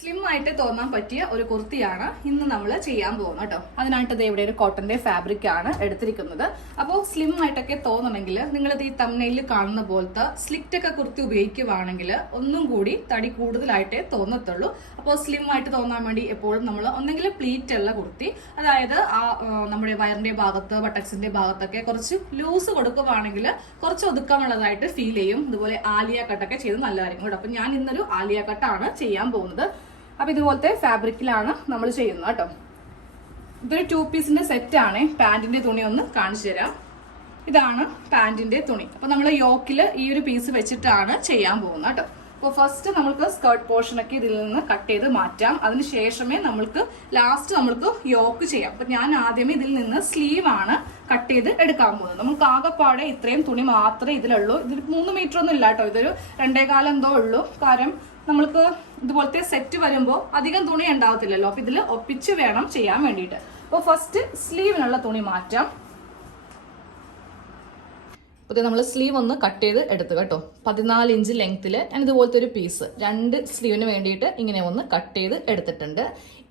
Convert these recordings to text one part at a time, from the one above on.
Slim ആയിട്ട് തോന്നാൻ പറ്റിയ ഒരു കുർത്തിയാണ് ഇന്ന് നമ്മൾ ചെയ്യാൻ പോകുന്നത് കേട്ടോ. അതിനായിട്ട് ഇവിടെ ഒരു കോട്ടന്റെ ഫാബ്രിക് ആണ് എടുത്തിരിക്കുന്നത്. അപ്പോൾ സ്ലിം ആയിട്ടൊക്കെ തോന്നണമെങ്കിൽ നിങ്ങൾ ഈ തമ്മനയിൽ കാണുന്ന പോലത്തെ സ്ലിറ്റ് ഒക്കെ കുർത്തി ഉപയോഗിക്കുവാണെങ്കിൽ ഒന്നും കൂടി തടി കൂടുതലായിട്ടേ തോന്നത്തുള്ളൂ. അപ്പോൾ സ്ലിം ആയിട്ട് തോന്നാൻ വേണ്ടി എപ്പോഴും നമ്മൾ ഒന്നെങ്കിൽ പ്ലീറ്റ് ഉള്ള കുർത്തി അതായത് ആ ആ, നമ്മുടെ വയറിന്റെ ഭാഗത്ത് ബട്ടക്സിന്റെ ഭാഗത്തൊക്കെ കുറച്ച് ലൂസ് കൊടുക്കുവാണെങ്കിൽ കുറച്ച് ഒതുക്കമുള്ളതായിട്ട് ഫീൽ ചെയ്യും. ഇതുപോലെ ആലിയ കട്ടൊക്കെ ചെയ്ത് നല്ലതായിരിക്കും കേട്ടോ. അപ്പൊ ഞാൻ ഇന്നൊരു ആലിയ കട്ടാണ് ചെയ്യാൻ പോകുന്നത്. അപ്പൊ ഇതുപോലത്തെ ഫാബ്രിക്കിലാണ് നമ്മൾ ചെയ്യുന്നത് കേട്ടോ. ഇതൊരു ടു പീസിന്റെ സെറ്റ് ആണ്. പാന്റിന്റെ തുണി ഒന്ന് കാണിച്ചു തരാം. ഇതാണ് പാന്റിന്റെ തുണി. അപ്പൊ നമ്മൾ യോക്കിൽ ഈ ഒരു പീസ് വെച്ചിട്ടാണ് ചെയ്യാൻ പോകുന്നത് കേട്ടോ. അപ്പോൾ ഫസ്റ്റ് നമ്മൾക്ക് സ്കേർട്ട് പോർഷൻ ഒക്കെ ഇതിൽ നിന്ന് കട്ട് ചെയ്ത് മാറ്റാം. അതിന് ശേഷമേ നമ്മൾക്ക് ലാസ്റ്റ് നമ്മൾക്ക് യോക്ക് ചെയ്യാം. അപ്പൊ ഞാൻ ആദ്യമേ ഇതിൽ നിന്ന് സ്ലീവ് ആണ് കട്ട് ചെയ്ത് എടുക്കാൻ പോകുന്നത്. നമുക്ക് ആകെപ്പാടെ ഇത്രയും തുണി മാത്രമേ ഇതിലുള്ളൂ. ഇതിൽ മൂന്ന് മീറ്റർ ഒന്നും ഇല്ല കേട്ടോ. ഇതൊരു രണ്ടേകാലം എന്തോ ഉള്ളൂ. കാരണം നമ്മൾക്ക് ഇതുപോലത്തെ സെറ്റ് വരുമ്പോൾ അധികം തുണി ഉണ്ടാവത്തില്ലല്ലോ. അപ്പൊ ഇതിൽ ഒപ്പിച്ച് വേണം ചെയ്യാൻ വേണ്ടിയിട്ട്. അപ്പോൾ ഫസ്റ്റ് സ്ലീവിനുള്ള തുണി മാറ്റാം. അപ്പോൾ നമ്മൾ സ്ലീവ് ഒന്ന് കട്ട് ചെയ്ത് എടുത്തു കേട്ടോ. പതിനാല് ഇഞ്ച് ലെങ്ത്തിൽ ഞാൻ ഇതുപോലത്തെ ഒരു പീസ് രണ്ട് സ്ലീവിന് വേണ്ടിയിട്ട് ഇങ്ങനെ ഒന്ന് കട്ട് ചെയ്ത് എടുത്തിട്ടുണ്ട്.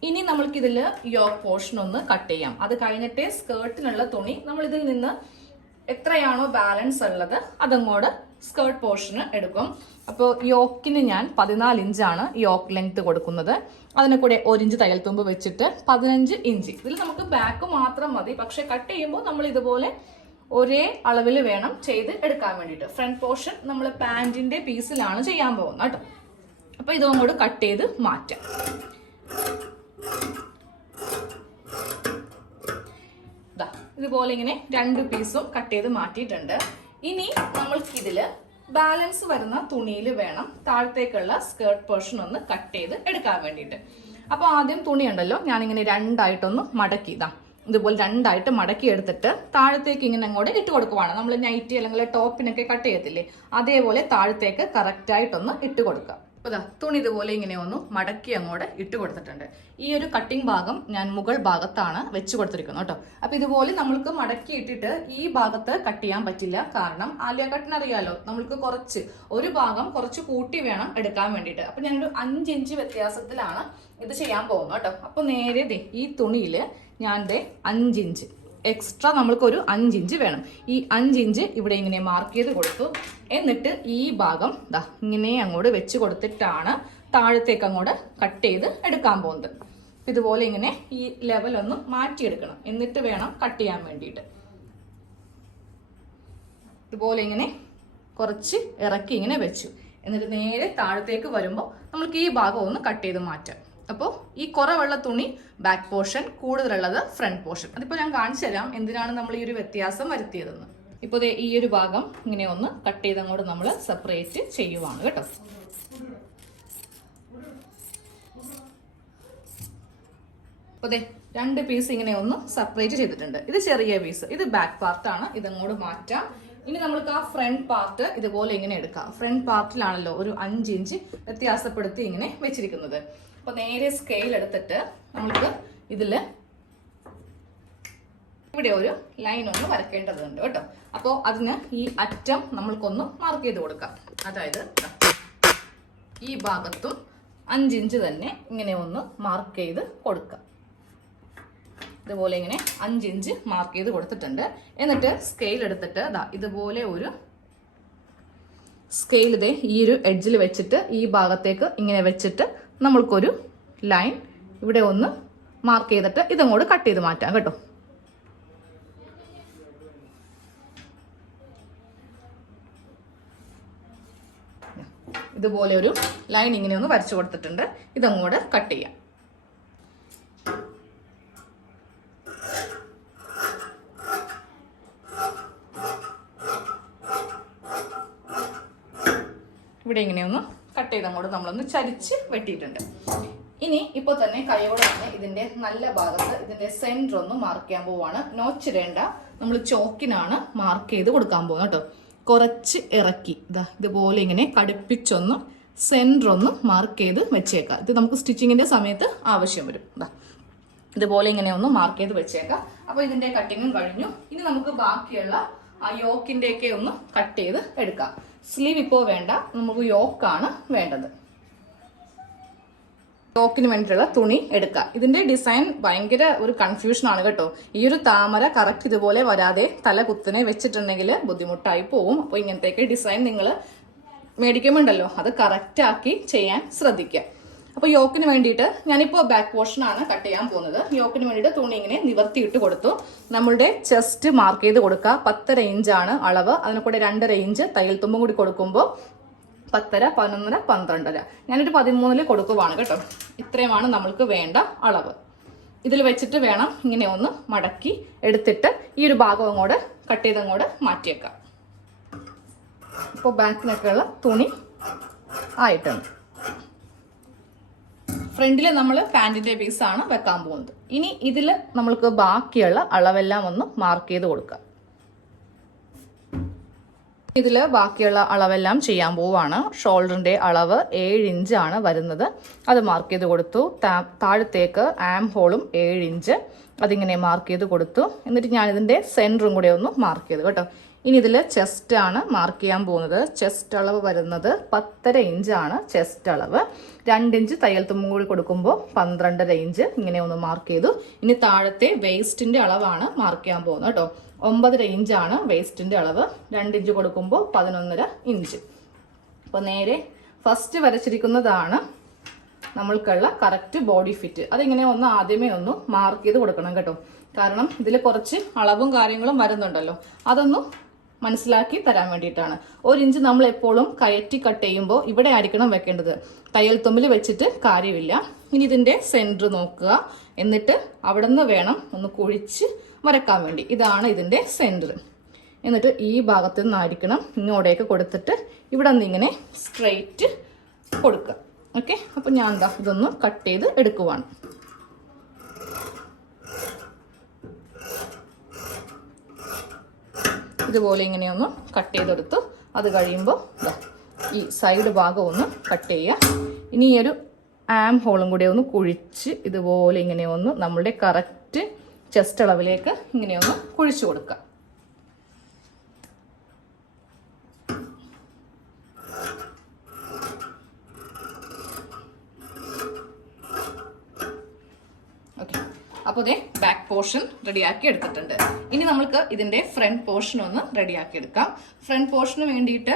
ഇനി നമ്മൾക്കിതിൽ യോക്ക് പോർഷൻ ഒന്ന് കട്ട് ചെയ്യാം. അത് കഴിഞ്ഞിട്ടേ സ്കേർട്ടിനുള്ള തുണി നമ്മൾ ഇതിൽ നിന്ന് എത്രയാണോ ബാലൻസ് ഉള്ളത് അതങ്ങോട്ട് സ്കേർട്ട് പോർഷന് എടുക്കും. അപ്പോൾ യോക്കിന് ഞാൻ പതിനാല് ഇഞ്ചാണ് യോക്ക് ലെങ്ത് കൊടുക്കുന്നത്. അതിനെ കൂടെ ഒരു ഇഞ്ച് തയ്യൽ തുമ്പ് വെച്ചിട്ട് പതിനഞ്ച് ഇഞ്ച് ഇതിൽ നമുക്ക് ബാക്ക് മാത്രം മതി. പക്ഷെ കട്ട് ചെയ്യുമ്പോൾ നമ്മൾ ഇതുപോലെ ഒരേ അളവിൽ വേണം ചെയ്ത് എടുക്കാൻ വേണ്ടിയിട്ട്. ഫ്രണ്ട് പോർഷൻ നമ്മൾ പാന്റിന്റെ പീസിലാണ് ചെയ്യാൻ പോകുന്നത് കേട്ടോ. അപ്പോൾ ഇതും കൂടെ കട്ട് ചെയ്ത് മാറ്റാം. ഇതുപോലെ ഇങ്ങനെ രണ്ട് പീസും കട്ട് ചെയ്ത് മാറ്റിയിട്ടുണ്ട്. ഇനി നമ്മൾക്കിതിൽ ബാലൻസ് വരുന്ന തുണിയിൽ വേണം താഴത്തേക്കുള്ള സ്കേർട്ട് പോർഷൻ ഒന്ന് കട്ട് ചെയ്ത് എടുക്കാൻ വേണ്ടിയിട്ട്. അപ്പൊ ആദ്യം തുണി ഉണ്ടല്ലോ ഞാനിങ്ങനെ രണ്ടായിട്ടൊന്ന് മടക്കി ഇതാ ഇതുപോലെ രണ്ടായിട്ട് മടക്കി എടുത്തിട്ട് താഴത്തേക്ക് ഇങ്ങനെ അങ്ങോട്ട് ഇട്ട് കൊടുക്കുവാണ്. നമ്മൾ നൈറ്റി അല്ലെങ്കിൽ ടോപ്പിനൊക്കെ കട്ട് ചെയ്യത്തില്ലേ? അതേപോലെ താഴത്തേക്ക് കറക്റ്റായിട്ടൊന്ന് ഇട്ട് കൊടുക്കുക. ദാ തുണി ഇതുപോലെ ഇങ്ങനെ ഒന്ന് മടക്കി അങ്ങോട്ട് ഇട്ട് കൊടുത്തിട്ടുണ്ട്. ഈ ഒരു കട്ടിംഗ് ഭാഗം ഞാൻ മുകൾ ഭാഗത്താണ് വെച്ച് കൊടുത്തിരിക്കുന്നത് കേട്ടോ. അപ്പൊ ഇതുപോലെ നമ്മൾക്ക് മടക്കി ഇട്ടിട്ട് ഈ ഭാഗത്ത് കട്ട് ചെയ്യാൻ പറ്റില്ല. കാരണം ആലിയ കട്ടിന് അറിയാലോ നമ്മൾക്ക് കുറച്ച് ഒരു ഭാഗം കുറച്ച് കൂട്ടി വേണം എടുക്കാൻ വേണ്ടിയിട്ട്. അപ്പൊ ഞാനൊരു അഞ്ച് ഇഞ്ച് വ്യത്യാസത്തിലാണ് ഇത് ചെയ്യാൻ പോകുന്നത് കേട്ടോ. അപ്പൊ നേരെ ഈ തുണിയിൽ ഞാൻ ദേ അഞ്ചിഞ്ച് എക്സ്ട്രാ നമ്മൾക്കൊരു അഞ്ചിഞ്ച് വേണം. ഈ അഞ്ചിഞ്ച് ഇവിടെ ഇങ്ങനെ മാർക്ക് ചെയ്ത് കൊടുത്തു. എന്നിട്ട് ഈ ഭാഗം ദാ ഇങ്ങനെ അങ്ങോട്ട് വെച്ച് കൊടുത്തിട്ടാണ് താഴത്തേക്ക് അങ്ങോട്ട് കട്ട് ചെയ്ത് എടുക്കാൻ പോകുന്നത്. ഇതുപോലെ ഇങ്ങനെ ഈ ലെവൽ ഒന്ന് മാറ്റിയെടുക്കണം. എന്നിട്ട് വേണം കട്ട് ചെയ്യാൻ വേണ്ടിയിട്ട്. ഇതുപോലെ ഇങ്ങനെ കുറച്ച് ഇറക്കി ഇങ്ങനെ വെച്ചു. എന്നിട്ട് നേരെ താഴത്തേക്ക് വരുമ്പോൾ നമുക്ക് ഈ ഭാഗം ഒന്ന് കട്ട് ചെയ്ത് മാറ്റാം. അപ്പോൾ ഈ കുറവുള്ള തുണി ബാക്ക് പോർഷൻ കൂടുതലുള്ളത് ഫ്രണ്ട് പോർഷൻ അതിപ്പോൾ ഞാൻ കാണിച്ചു തരാം എന്തിനാണ് നമ്മൾ ഈ ഒരു വ്യത്യാസം വരുത്തിയതെന്ന്. ഇപ്പോൾ ഈ ഒരു ഭാഗം ഇങ്ങനെ ഒന്ന് കട്ട് ചെയ്ത് അങ്ങോട്ട് നമ്മൾ സെപ്പറേറ്റ് ചെയ്യുവാണ് കേട്ടോ. ദേ രണ്ട് പീസ് ഇങ്ങനെ ഒന്ന് സെപ്പറേറ്റ് ചെയ്തിട്ടുണ്ട്. ഇത് ചെറിയ പീസ് ഇത് ബാക്ക് പാർട്ടാണ് ഇതങ്ങോട്ട് മാറ്റാം. ഇനി നമ്മൾക്ക് ആ ഫ്രണ്ട് പാർട്ട് ഇതുപോലെ ഇങ്ങനെ എടുക്കാം. ഫ്രണ്ട് പാർട്ടിലാണല്ലോ ഒരു അഞ്ച് ഇഞ്ച് വ്യത്യാസപ്പെടുത്തി ഇങ്ങനെ വെച്ചിരിക്കുന്നത്. അപ്പോൾ നേരെ സ്കെയിൽ എടുത്തിട്ട് നമുക്ക് ഇതിൽ ഇവിടെ ഒരു ലൈൻ ഒന്ന് വരക്കേണ്ടതുണ്ട് കേട്ടോ. അപ്പോൾ അതിന് ഈ അറ്റം നമ്മൾക്കൊന്ന് മാർക്ക് ചെയ്ത് കൊടുക്കാം. അതായത് ഈ ഭാഗത്തും അഞ്ചിഞ്ച് തന്നെ ഇങ്ങനെ ഒന്ന് മാർക്ക് ചെയ്ത് കൊടുക്കാം. ഇതുപോലെ ഇങ്ങനെ അഞ്ചിഞ്ച് മാർക്ക് ചെയ്ത് കൊടുത്തിട്ടുണ്ട്. എന്നിട്ട് സ്കെയിൽ എടുത്തിട്ട് ദാ ഇതുപോലെ ഒരു സ്കെയിൽ ഇതേ ഈ ഒരു എഡ്ജിൽ വെച്ചിട്ട് ഈ ഭാഗത്തേക്ക് ഇങ്ങനെ വെച്ചിട്ട് നമ്മൾക്കൊരു ലൈൻ ഇവിടെ ഒന്ന് മാർക്ക് ചെയ്തിട്ട് ഇതങ്ങോട്ട് കട്ട് ചെയ്ത് മാറ്റാം കേട്ടോ. ഇതുപോലെ ഒരു ലൈൻ ഇങ്ങനെ ഒന്ന് വരച്ചു കൊടുത്തിട്ടുണ്ട്. ഇതങ്ങോട്ട് കട്ട് ചെയ്യാം. ഇവിടെ ഇങ്ങനെയൊന്ന് കട്ട് ചെയ്ത് അങ്ങോട്ട് നമ്മളൊന്ന് ചരിച്ച് വെട്ടിയിട്ടുണ്ട്. ഇനി ഇപ്പോൾ തന്നെ കൈയോടെ തന്നെ ഇതിന്റെ നല്ല ഭാഗത്ത് ഇതിന്റെ സെന്റർ ഒന്ന് മാർക്ക് ചെയ്യാൻ പോവാണ്. നോച്ചിടേണ്ട നമ്മൾ ചോക്കിനാണ് മാർക്ക് ചെയ്ത് കൊടുക്കാൻ പോകുന്നത് കേട്ടോ. കുറച്ച് ഇറക്കി. ഇതാ ഇതുപോലെ ഇങ്ങനെ കടുപ്പിച്ചൊന്ന് സെന്റർ ഒന്ന് മാർക്ക് ചെയ്ത് വെച്ചേക്കാം. ഇത് നമുക്ക് സ്റ്റിച്ചിങ്ങിന്റെ സമയത്ത് ആവശ്യം വരും. ഇതാ ഇതുപോലെ ഇങ്ങനെ ഒന്ന് മാർക്ക് ചെയ്ത് വെച്ചേക്കാം. അപ്പോൾ ഇതിന്റെ കട്ടിങ്ങും കഴിഞ്ഞു. ഇനി നമുക്ക് ബാക്കിയുള്ള ആ യോക്കിന്റെ ഒക്കെ ഒന്ന് കട്ട് ചെയ്ത് എടുക്കാം. സ്ലീവ് ഇപ്പോൾ വേണ്ട. നമുക്ക് യോക്കാണ് വേണ്ടത്. യോക്കിന് വേണ്ടിയിട്ടുള്ള തുണി എടുക്കുക. ഇതിന്റെ ഡിസൈൻ ഭയങ്കര ഒരു കൺഫ്യൂഷനാണ് കേട്ടോ. ഈ ഒരു താമര കറക്റ്റ് ഇതുപോലെ വരാതെ തല കുത്തിനെ വെച്ചിട്ടുണ്ടെങ്കിൽ ബുദ്ധിമുട്ടായി പോവും. അപ്പോൾ ഇങ്ങനത്തെയൊക്കെ ഡിസൈൻ നിങ്ങൾ മേടിക്കുമ്പോണ്ടല്ലോ. അത് കറക്റ്റ് ആക്കി ചെയ്യാൻ ശ്രദ്ധിക്കുക. അപ്പൊ യോക്കിന് വേണ്ടിയിട്ട് ഞാനിപ്പോ ബാക്ക് പോർഷൻ ആണ് കട്ട് ചെയ്യാൻ പോകുന്നത്. യോക്കിന് വേണ്ടിയിട്ട് തുണി ഇങ്ങനെ നിവർത്തിയിട്ട് കൊടുത്തു. നമ്മളുടെ ചെസ്റ്റ് മാർക്ക് ചെയ്ത് കൊടുക്കുക. പത്തര ഇഞ്ചാണ് അളവ്. അതിന് കൂടെ രണ്ടര ഇഞ്ച് തയ്യൽ തുമ്പും കൂടി കൊടുക്കുമ്പോൾ പത്തര പതിനൊന്നര പന്ത്രണ്ടര. ഞാനൊരു പതിമൂന്നിൽ കൊടുക്കുവാണ് കേട്ടോ. ഇത്രയുമാണ് നമ്മൾക്ക് വേണ്ട അളവ്. ഇതിൽ വെച്ചിട്ട് വേണം ഇങ്ങനെ ഒന്ന് മടക്കി എടുത്തിട്ട് ഈ ഒരു ഭാഗം അങ്ങോട്ട് കട്ട് ചെയ്ത് അങ്ങോട്ട് മാറ്റിയേക്കാം. ഇപ്പോൾ ബാക്കിനൊക്കെയുള്ള തുണി ആയിട്ടുണ്ട്. ഫ്രണ്ടിൽ നമ്മൾ പാന്റിന്റെ പീസാണ് വെക്കാൻ പോകുന്നത്. ഇനി ഇതിൽ നമ്മൾക്ക് ബാക്കിയുള്ള അളവെല്ലാം ഒന്ന് മാർക്ക് ചെയ്ത് കൊടുക്കാം. ഇതിൽ ബാക്കിയുള്ള അളവെല്ലാം ചെയ്യാൻ പോവാണ്. ഷോൾഡറിന്റെ അളവ് ഏഴ് ഇഞ്ചാണ് വരുന്നത്. അത് മാർക്ക് ചെയ്ത് കൊടുത്തു. താഴത്തേക്ക് ആം ഹോളും ഏഴ് ഇഞ്ച് അതിങ്ങനെ മാർക്ക് ചെയ്ത് കൊടുത്തു. എന്നിട്ട് ഞാനിതിന്റെ സെന്ററും കൂടെ ഒന്ന് മാർക്ക് ചെയ്തു കേട്ടോ. ഇനി ഇതിൽ ചെസ്റ്റ് ആണ് മാർക്ക് ചെയ്യാൻ പോകുന്നത്. ചെസ്റ്റ് അളവ് വരുന്നത് പത്തര ഇഞ്ചാണ് ചെസ്റ്റ് അളവ്. രണ്ട് ഇഞ്ച് തയ്യൽ തുമ്പും കൂടി കൊടുക്കുമ്പോൾ പന്ത്രണ്ടര ഇഞ്ച് ഇങ്ങനെ ഒന്ന് മാർക്ക് ചെയ്തു. ഇനി താഴത്തെ വേസ്റ്റിന്റെ അളവാണ് മാർക്ക് ചെയ്യാൻ പോകുന്നത് കേട്ടോ. ഒമ്പതര ഇഞ്ചാണ് വേസ്റ്റിന്റെ അളവ്. രണ്ട് ഇഞ്ച് കൊടുക്കുമ്പോൾ പതിനൊന്നര ഇഞ്ച് അപ്പോൾ നേരെ ഫസ്റ്റ് വരച്ചിരിക്കുന്നതാണ് നമ്മൾക്കുള്ള കറക്റ്റ് ബോഡി ഫിറ്റ് അതിങ്ങനെ ഒന്ന് ആദ്യമേ ഒന്ന് മാർക്ക് ചെയ്ത് കൊടുക്കണം കേട്ടോ. കാരണം ഇതിൽ കുറച്ച് അളവും കാര്യങ്ങളും വരുന്നുണ്ടല്ലോ. അതൊന്ന് മനസ്സിലാക്കി തരാൻ വേണ്ടിയിട്ടാണ്. ഒരു ഇഞ്ച് നമ്മൾ എപ്പോഴും കയറ്റി കട്ട് ചെയ്യുമ്പോൾ ഇവിടെ ആയിരിക്കണം വെക്കേണ്ടത്. തയ്യൽ തുമ്പിൽ വെച്ചിട്ട് കാര്യമില്ല. ഇനി ഇതിന്റെ സെന്റർ നോക്കുക. എന്നിട്ട് അവിടെ നിന്ന് വേണം ഒന്ന് കുഴിച്ച് വരക്കാൻ വേണ്ടി. ഇതാണ് ഇതിന്റെ സെന്റർ എന്നിട്ട് ഈ ഭാഗത്ത് നിന്നായിരിക്കണം ഇങ്ങോട്ടേക്ക് കൊടുത്തിട്ട് ഇവിടെ നിന്ന് ഇങ്ങനെ സ്ട്രെയിറ്റ് കൊടുക്കുക. ഓക്കെ അപ്പം ഞാൻ എന്താ ഇതൊന്ന് കട്ട് ചെയ്ത് എടുക്കുവാണ്. ഇതുപോലെ ഇങ്ങനെയൊന്ന് കട്ട് ചെയ്തെടുത്ത് അത് കഴിയുമ്പോൾ ഈ സൈഡ് ഭാഗം ഒന്ന് കട്ട് ചെയ്യുക. ഇനി ഈ ഒരു ആം ഹോളും കൂടി ഒന്ന് കുഴിച്ച് ഇതുപോലെ ഇങ്ങനെ ഒന്ന് നമ്മളുടെ കറക്റ്റ് ചെസ്റ്റ് അളവിലേക്ക് ഇങ്ങനെയൊന്ന് കുഴിച്ചു കൊടുക്കുക ഓക്കെ അപ്പോൾ ഇതേ ബാക്ക് പോർഷൻ റെഡിയാക്കി എടുത്തിട്ടുണ്ട്. ഇനി നമുക്ക് ഇതിന്റെ ഫ്രണ്ട് പോർഷൻ ഒന്ന് റെഡിയാക്കി എടുക്കാം. ഫ്രണ്ട് പോർഷന് വേണ്ടിയിട്ട്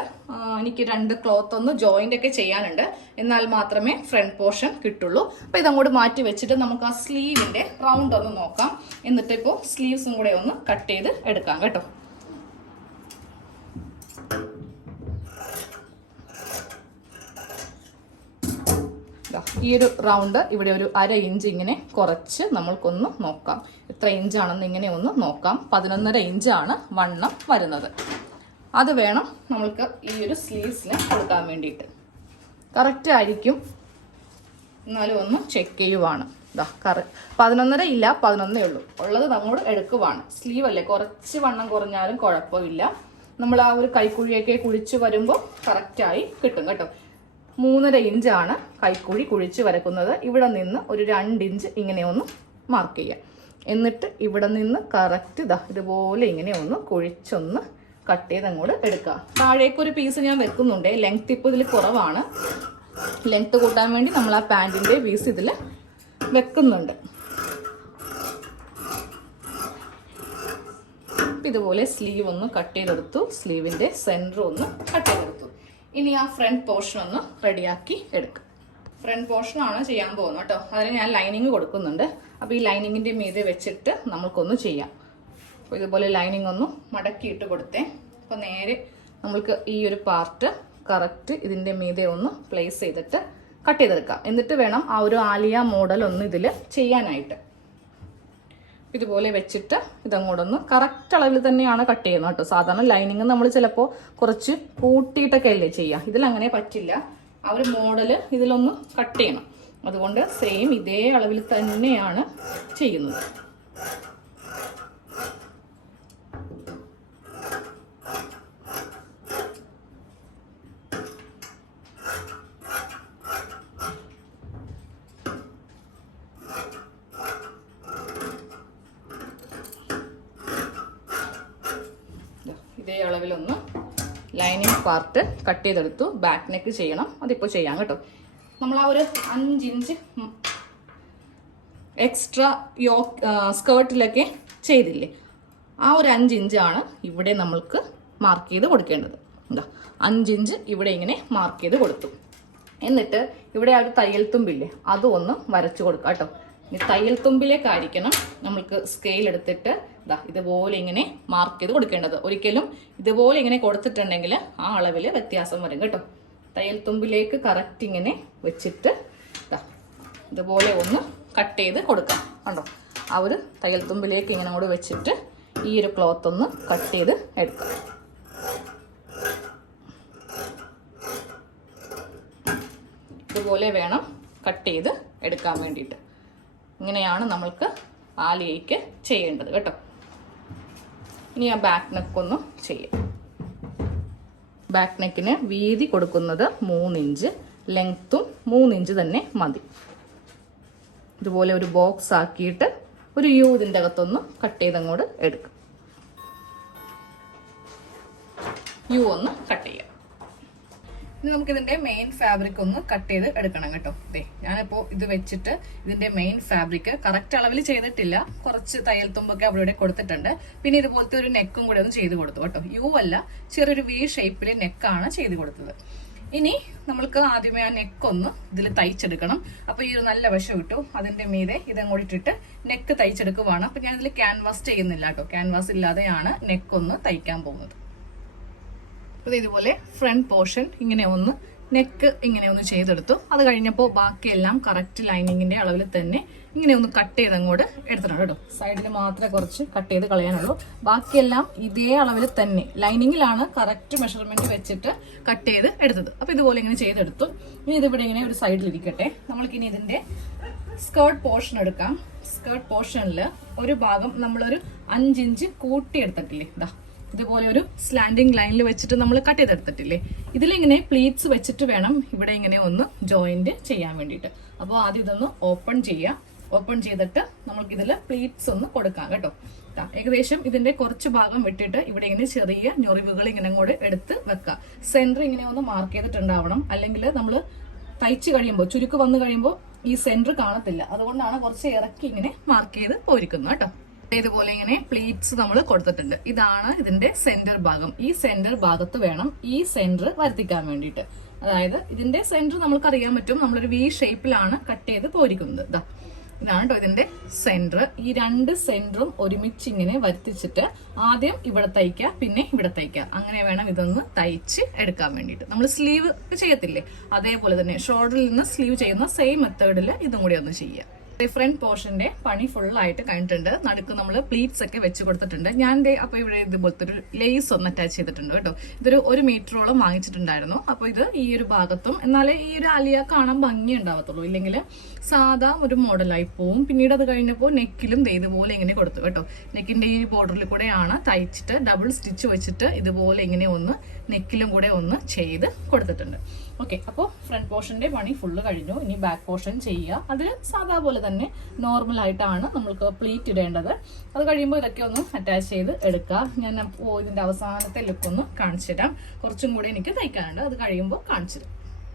എനിക്ക് രണ്ട് ക്ലോത്ത് ഒന്ന് ജോയിന്റ് ഒക്കെ ചെയ്യാനുണ്ട്. എന്നാൽ മാത്രമേ ഫ്രണ്ട് പോർഷൻ കിട്ടുള്ളൂ. അപ്പോൾ ഇതങ്ങോട്ട് മാറ്റി വെച്ചിട്ട് നമുക്ക് ആ സ്ലീവിന്റെ റൗണ്ട് ഒന്ന് നോക്കാം. എന്നിട്ട് ഇപ്പോൾ സ്ലീവ്സും കൂടെ ഒന്ന് കട്ട് ചെയ്ത് എടുക്കാം കേട്ടോ. ഈ ഒരു റൗണ്ട് ഇവിടെ ഒരു അര ഇഞ്ച് ഇങ്ങനെ കുറച്ച് നമ്മൾക്കൊന്ന് നോക്കാം. എത്ര ഇഞ്ചാണെന്ന് ഇങ്ങനെ ഒന്ന് നോക്കാം. പതിനൊന്നര ഇഞ്ചാണ് വണ്ണം വരുന്നത്. അത് വേണം നമ്മൾക്ക് ഈ ഒരു സ്ലീവ്സിന് കൊടുക്കാൻ വേണ്ടിയിട്ട്. കറക്റ്റ് ആയിരിക്കും. എന്നാലും ഒന്ന് ചെക്ക് ചെയ്യുവാണ്. ഇതാ കറ പതിനൊന്നര ഇല്ല പതിനൊന്നേ ഉള്ളൂ. ഉള്ളത് നമ്മൾ എടുക്കുവാണ്. സ്ലീവ് അല്ലേ? കുറച്ച് വണ്ണം കുറഞ്ഞാലും കുഴപ്പമില്ല. നമ്മൾ ആ ഒരു കൈക്കുഴിയൊക്കെ കുഴിച്ച് വരുമ്പോൾ കറക്റ്റായി കിട്ടും കേട്ടോ. മൂന്നര ഇഞ്ചാണ് കൈക്കുഴി കുഴിച്ച് വരക്കുന്നത്. ഇവിടെ നിന്ന് ഒരു രണ്ട് ഇഞ്ച് ഇങ്ങനെ ഒന്ന് മാർക്ക് ചെയ്യാം. എന്നിട്ട് ഇവിടെ നിന്ന് കറക്റ്റ് ഇതാ ഇതുപോലെ ഇങ്ങനെ ഒന്ന് കുഴിച്ചൊന്ന് കട്ട് ചെയ്ത് അങ്ങോട്ട് എടുക്കുക താഴേക്കൊരു പീസ് ഞാൻ വെക്കുന്നുണ്ട്. ലെങ്ത് ഇപ്പോൾ ഇതിൽ കുറവാണ്. ലെങ്ത് കൂട്ടാൻ വേണ്ടി നമ്മൾ ആ പാന്റിന്റെ പീസ് ഇതിൽ വെക്കുന്നുണ്ട്. ഇതുപോലെ സ്ലീവ് ഒന്ന് കട്ട് ചെയ്തെടുത്തു. സ്ലീവിന്റെ സെന്റർ ഒന്ന് കട്ട് ചെയ്തെടുത്തു. ഇനി ആ ഫ്രണ്ട് പോർഷൻ ഒന്ന് റെഡിയാക്കി എടുക്കുക ഫ്രണ്ട് പോർഷനാണ് ചെയ്യാൻ പോകുന്നത് കേട്ടോ. അതിന് ഞാൻ ലൈനിങ് കൊടുക്കുന്നുണ്ട്. അപ്പോൾ ഈ ലൈനിങ്ങിന്റെ മീതെ വെച്ചിട്ട് നമുക്കൊന്ന് ചെയ്യാം. അപ്പോൾ ഇതുപോലെ ലൈനിങ് ഒന്ന് മടക്കിയിട്ട് കൊടുത്തേ. അപ്പോൾ നേരെ നമ്മൾക്ക് ഈ ഒരു പാർട്ട് കറക്റ്റ് ഇതിന്റെ മീതെ ഒന്ന് പ്ലേസ് ചെയ്തിട്ട് കട്ട് ചെയ്തെടുക്കാം. എന്നിട്ട് വേണം ആ ഒരു ആലിയ മോഡൽ ഒന്ന് ഇതിൽ ചെയ്യാനായിട്ട്. ഇതുപോലെ വെച്ചിട്ട് ഇതങ്ങോട്ടൊന്ന് കറക്റ്റ് അളവിൽ തന്നെയാണ് കട്ട് ചെയ്യുന്നത് കേട്ടോ. സാധാരണ ലൈനിങ് നമ്മൾ ചിലപ്പോൾ കുറച്ച് കൂട്ടിയിട്ടൊക്കെ അല്ലേ ചെയ്യുക ഇതിലങ്ങനെ പറ്റില്ല. ആ ഒരു മോഡൽ ഇതിലൊന്ന് കട്ട് ചെയ്യണം. അതുകൊണ്ട് സെയിം ഇതേ അളവിൽ തന്നെയാണ് ചെയ്യുന്നത് ദാ ഇതേ അളവിലൊന്ന് ലൈനിങ് പാർട്ട് കട്ട് ചെയ്തെടുത്തു. ബാക്ക് നെക്ക് ചെയ്യണം. അതിപ്പോൾ ചെയ്യാം കേട്ടോ. നമ്മൾ ആ ഒരു അഞ്ചിഞ്ച് എക്സ്ട്രാ യോ സ്കേർട്ടിലൊക്കെ ചെയ്തില്ലേ? ആ ഒരു അഞ്ചിഞ്ചാണ് ഇവിടെ നമ്മൾക്ക് മാർക്ക് ചെയ്ത് കൊടുക്കേണ്ടത്. എന്താ അഞ്ചിഞ്ച് ഇവിടെ ഇങ്ങനെ മാർക്ക് ചെയ്ത് കൊടുത്തു. എന്നിട്ട് ഇവിടെ ആ ഒരു തയ്യൽ തുമ്പില്ലേ അതും ഒന്ന് വരച്ചു കൊടുക്കാം കേട്ടോ. തയ്യൽ തുമ്പിലേക്കായിരിക്കണം നമ്മൾക്ക് സ്കെയിൽ എടുത്തിട്ട് ഇതാ ഇതുപോലെ ഇങ്ങനെ മാർക്ക് ചെയ്ത് കൊടുക്കേണ്ടത്. ഒരിക്കലും ഇതുപോലെ ഇങ്ങനെ കൊടുത്തിട്ടുണ്ടെങ്കിൽ ആ അളവിൽ വ്യത്യാസം വരും കേട്ടോ. തയ്യൽ തുമ്പിലേക്ക് കറക്റ്റ് ഇങ്ങനെ വെച്ചിട്ട് ഇതാ ഇതുപോലെ ഒന്ന് കട്ട് ചെയ്ത് കൊടുക്കാം. കണ്ടോ? ആ ഒരു തയ്യൽ തുമ്പിലേക്ക് ഇങ്ങനെ കൂടെ വെച്ചിട്ട് ഈ ഒരു ക്ലോത്ത് ഒന്ന് കട്ട് ചെയ്ത് എടുക്കാം. ഇതുപോലെ വേണം കട്ട് ചെയ്ത് എടുക്കാൻ വേണ്ടിയിട്ട്. ഇങ്ങനെയാണ് നമ്മൾക്ക് ആലിയയ്ക്ക് ചെയ്യേണ്ടത് കേട്ടോ. ഇനി ആ ബാക്ക് നെക്ക് ഒന്ന് ചെയ്യാം. ബാക്ക് നെക്കിന് വീതി കൊടുക്കുന്നത് മൂന്നിഞ്ച് ലെങ്ത്തും മൂന്നിഞ്ച് തന്നെ മതി. ഇതുപോലെ ഒരു ബോക്സ് ആക്കിയിട്ട് ഒരു യു ഇതിന്റെ അകത്തൊന്ന് കട്ട് ചെയ്തങ്ങോട്ട് എടുക്കും. യു ഒന്ന് കട്ട് ചെയ്യാം. ഇനി നമുക്ക് ഇതിന്റെ മെയിൻ ഫാബ്രിക് ഒന്ന് കട്ട് ചെയ്ത് എടുക്കണം കേട്ടോ. ദേ ഞാനിപ്പോ ഇത് വെച്ചിട്ട് ഇതിന്റെ മെയിൻ ഫാബ്രിക് കറക്റ്റ് അളവിൽ ചെയ്തിട്ടില്ല. കുറച്ച് തയ്യൽ തുമ്പൊക്കെ അവിടെ ഇവിടെ കൊടുത്തിട്ടുണ്ട്. പിന്നെ ഇതുപോലത്തെ ഒരു നെക്കും കൂടെ ഒന്ന് ചെയ്ത് കൊടുത്തു കേട്ടോ. യു അല്ല ചെറിയൊരു വി ഷേപ്പിൽ നെക്കാണ് ചെയ്ത് കൊടുത്തത്. ഇനി നമ്മൾക്ക് ആദ്യമേ ആ നെക്കൊന്ന് ഇതിൽ തയ്ച്ചെടുക്കണം. അപ്പൊ ഈ ഒരു നല്ല വശം ഇട്ടു. അതിന്റെ മീതെ ഇതങ്ങോട്ട് ഇട്ടിട്ട് നെക്ക് തയ്ച്ചെടുക്കുവാണ്. അപ്പൊ ഞാൻ ഇതിൽ ക്യാൻവാസ് ചെയ്യുന്നില്ല കേട്ടോ. ക്യാൻവാസ് ഇല്ലാതെയാണ് നെക്കൊന്ന് തയ്ക്കാൻ പോകുന്നത്. ഇത് ഇതുപോലെ ഫ്രണ്ട് പോർഷൻ ഇങ്ങനെ ഒന്ന് നെക്ക് ഇങ്ങനെ ഒന്ന് ചെയ്തെടുത്തു. അത് കഴിഞ്ഞപ്പോൾ ബാക്കിയെല്ലാം കറക്റ്റ് ലൈനിങ്ങിന്റെ അളവിൽ തന്നെ ഇങ്ങനെ ഒന്ന് കട്ട് ചെയ്ത് അങ്ങോട്ട് എടുത്തിട്ടുണ്ട് കേട്ടോ. സൈഡിൽ മാത്രമേ കുറച്ച് കട്ട് ചെയ്ത് കളയാനുള്ളൂ. ബാക്കിയെല്ലാം ഇതേ അളവിൽ തന്നെ ലൈനിങ്ങിലാണ് കറക്റ്റ് മെഷർമെന്റ് വെച്ചിട്ട് കട്ട് ചെയ്ത് എടുത്തത്. അപ്പോൾ ഇതുപോലെ ഇങ്ങനെ ചെയ്തെടുത്തു. ഇനി ഇതിവിടെ ഇങ്ങനെ ഒരു സൈഡിൽ ഇരിക്കട്ടെ. നമ്മൾക്കിനി ഇതിന്റെ സ്കേർട്ട് പോർഷൻ എടുക്കാം. സ്കേർട്ട് പോർഷനിൽ ഒരു ഭാഗം നമ്മളൊരു അഞ്ചിഞ്ച് കൂട്ടിയെടുത്തിട്ടില്ലേ ഇതാ ഇതുപോലെ ഒരു സ്ലാൻഡിങ് ലൈനിൽ വെച്ചിട്ട് നമ്മൾ കട്ട് ചെയ്തെടുത്തിട്ടില്ലേ? ഇതിലിങ്ങനെ പ്ലീറ്റ്സ് വെച്ചിട്ട് വേണം ഇവിടെ ഇങ്ങനെ ഒന്ന് ജോയിന്റ് ചെയ്യാൻ വേണ്ടിയിട്ട്. അപ്പോൾ ആദ്യം ഇതൊന്ന് ഓപ്പൺ ചെയ്യാം. ഓപ്പൺ ചെയ്തിട്ട് നമുക്ക് ഇതിൽ പ്ലീറ്റ്സ് ഒന്ന് കൊടുക്കാം കേട്ടോ. ഏകദേശം ഇതിന്റെ കുറച്ച് ഭാഗം വിട്ടിട്ട് ഇവിടെ ഇങ്ങനെ ചെറിയ ഞൊറിവുകൾ ഇങ്ങനെ കൂടെ എടുത്ത് വെക്കുക സെന്റർ ഇങ്ങനെ ഒന്ന് മാർക്ക് ചെയ്തിട്ടുണ്ടാവണം. അല്ലെങ്കിൽ നമ്മൾ തയ്ച്ച് കഴിയുമ്പോൾ ചുരുക്ക് വന്നു കഴിയുമ്പോൾ ഈ സെന്റർ കാണത്തില്ല. അതുകൊണ്ടാണ് കുറച്ച് ഇറക്കി ഇങ്ങനെ മാർക്ക് ചെയ്ത് പോയിരിക്കുന്നത് കേട്ടോ. ഇതുപോലെ ഇങ്ങനെ പ്ലീറ്റ്സ് നമ്മൾ കൊടുത്തിട്ടുണ്ട്. ഇതാണ് ഇതിന്റെ സെന്റർ ഭാഗം. ഈ സെന്റർ ഭാഗത്ത് വേണം ഈ സെന്റർ വരുത്തിക്കാൻ വേണ്ടിയിട്ട്. അതായത് ഇതിന്റെ സെന്റർ നമുക്ക് അറിയാൻ പറ്റും. നമ്മളൊരു വി ഷേപ്പിലാണ് കട്ട് ചെയ്ത് പോരിക്കുന്നത് ഇതാ ഇതാണ് കേട്ടോ ഇതിന്റെ സെന്റർ ഈ രണ്ട് സെന്ററും ഒരുമിച്ച് ഇങ്ങനെ വരുത്തിച്ചിട്ട് ആദ്യം ഇവിടെ തയ്ക്കുക പിന്നെ ഇവിടെ തയ്ക്കുക. അങ്ങനെ വേണം ഇതൊന്ന് തയ്ച്ച് എടുക്കാൻ വേണ്ടിയിട്ട്. നമ്മൾ സ്ലീവ് ചെയ്യത്തില്ലേ? അതേപോലെ തന്നെ ഷോൾഡറിൽ നിന്ന് സ്ലീവ് ചെയ്യുന്ന സെയിം മെത്തേഡിൽ ഇതും കൂടി ഒന്ന് ചെയ്യുക. ഡിഫറെന്റ് പോർഷന്റെ പണി ഫുൾ ആയിട്ട് കഴിഞ്ഞിട്ടുണ്ട്. നടുക്ക് നമ്മൾ പ്ലീറ്റ്സ് ഒക്കെ വെച്ച് കൊടുത്തിട്ടുണ്ട്. ഞാൻ അപ്പോൾ അപ്പൊ ഇവിടെ ഇതുപോലത്തെ ഒരു ലേസ് ഒന്ന് അറ്റാച്ച് ചെയ്തിട്ടുണ്ട് കേട്ടോ. ഇതൊരു ഒരു മീറ്ററോളം വാങ്ങിച്ചിട്ടുണ്ടായിരുന്നു. അപ്പൊ ഇത് ഈ ഒരു ഭാഗത്തും എന്നാലേ ഈ ഒരു അലിയ കാണാൻ ഭംഗി ഉണ്ടാവത്തുള്ളൂ. ഇല്ലെങ്കിൽ സാധാ ഒരു മോഡലായി പോവും. പിന്നീട് അത് കഴിഞ്ഞപ്പോൾ നെക്കിലും ഇതുപോലെ ഇങ്ങനെ കൊടുത്തു കേട്ടോ. നെക്കിന്റെ ഈ ബോർഡറിൽ കൂടെയാണ് തയ്ച്ചിട്ട് ഡബിൾ സ്റ്റിച്ച് വെച്ചിട്ട് ഇതുപോലെ ഇങ്ങനെ ഒന്ന് നെക്കിലും കൂടെ ഒന്ന് ചെയ്ത് കൊടുത്തിട്ടുണ്ട്. ഓക്കെ അപ്പോൾ ഫ്രണ്ട് പോർഷന്റെ പണി ഫുള്ള് കഴിഞ്ഞു. ഇനി ബാക്ക് പോർഷൻ ചെയ്യുക. അതിൽ സാധാ പോലെ തന്നെ നോർമൽ ആയിട്ടാണ് നമ്മൾക്ക് പ്ലീറ്റ് ഇടേണ്ടത്. അത് കഴിയുമ്പോൾ ഇതൊക്കെ ഒന്ന് അറ്റാച്ച് ചെയ്ത് എടുക്കുക ഞാൻ ഇതിന്റെ അവസാനത്തെ ലുക്ക് ഒന്ന് കാണിച്ചു തരാം കുറച്ചും കൂടി എനിക്ക് തയ്ക്കാനുണ്ട്. അത് കഴിയുമ്പോൾ കാണിച്ചു തരാം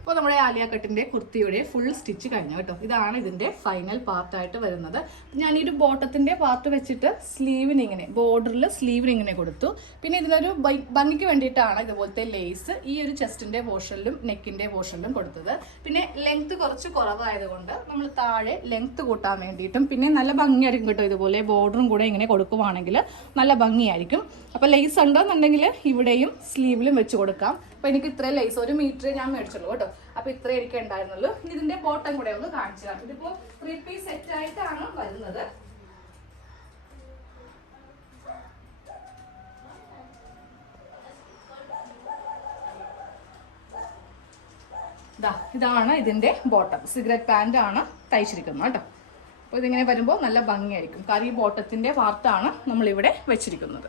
അപ്പോൾ നമ്മുടെ ആലിയ കട്ടിന്റെ കുർത്തിയുടെ ഫുൾ സ്റ്റിച്ച് കഴിഞ്ഞു കേട്ടോ. ഇതാണ് ഇതിന്റെ ഫൈനൽ പാർട്ടായിട്ട് വരുന്നത്. ഞാൻ ഈ ഒരു ബോട്ടത്തിന്റെ പാർട്ട് വെച്ചിട്ട് സ്ലീവിന് ഇങ്ങനെ ബോർഡറിൽ സ്ലീവിന് ഇങ്ങനെ കൊടുത്തു. പിന്നെ ഇതിലൊരു ഭംഗി- ഭംഗിക്ക് വേണ്ടിയിട്ടാണ് ഇതുപോലത്തെ ലേസ് ഈ ഒരു ചെസ്റ്റിന്റെ പോർഷനിലും നെക്കിന്റെ പോർഷനിലും കൊടുത്തത്. പിന്നെ ലെങ്ത് കുറച്ച് കുറവായതുകൊണ്ട് നമ്മൾ താഴെ ലെങ്ത് കൂട്ടാൻ വേണ്ടിയിട്ടും പിന്നെ നല്ല ഭംഗിയായിരിക്കും കേട്ടോ ഇതുപോലെ ബോർഡറും കൂടെ ഇങ്ങനെ കൊടുക്കുവാണെങ്കിൽ നല്ല ഭംഗിയായിരിക്കും. അപ്പോൾ ലേസ് ഉണ്ടെന്നുണ്ടെങ്കിൽ ഇവിടെയും സ്ലീവിലും വെച്ച് കൊടുക്കാം. അപ്പൊ എനിക്ക് ഇത്രയും ലൈസ് ഒരു മീറ്റർ ഞാൻ മേടിച്ചുള്ളൂ കേട്ടോ. അപ്പൊ ഇത്രയും എനിക്ക് ഉണ്ടായിരുന്നുള്ളൂ. ഇതിന്റെ ബോട്ടം കൂടെ ഒന്ന് കാണിച്ചു തരാം. ഇതിപ്പോ ത്രീ പീസ് സെറ്റ് ആയിട്ടാണ് വരുന്നത്. ദാ ഇതാണ് ഇതിന്റെ ബോട്ടം സിഗരറ്റ് പാന്റ് ആണ് തയ്ച്ചിരിക്കുന്നത് കേട്ടോ. അപ്പോൾ ഇതിങ്ങനെ വരുമ്പോൾ നല്ല ഭംഗിയായിരിക്കും. കാരണം ഈ ബോട്ടത്തിന്റെ പാർട്ടാണ് നമ്മളിവിടെ വെച്ചിരിക്കുന്നത്.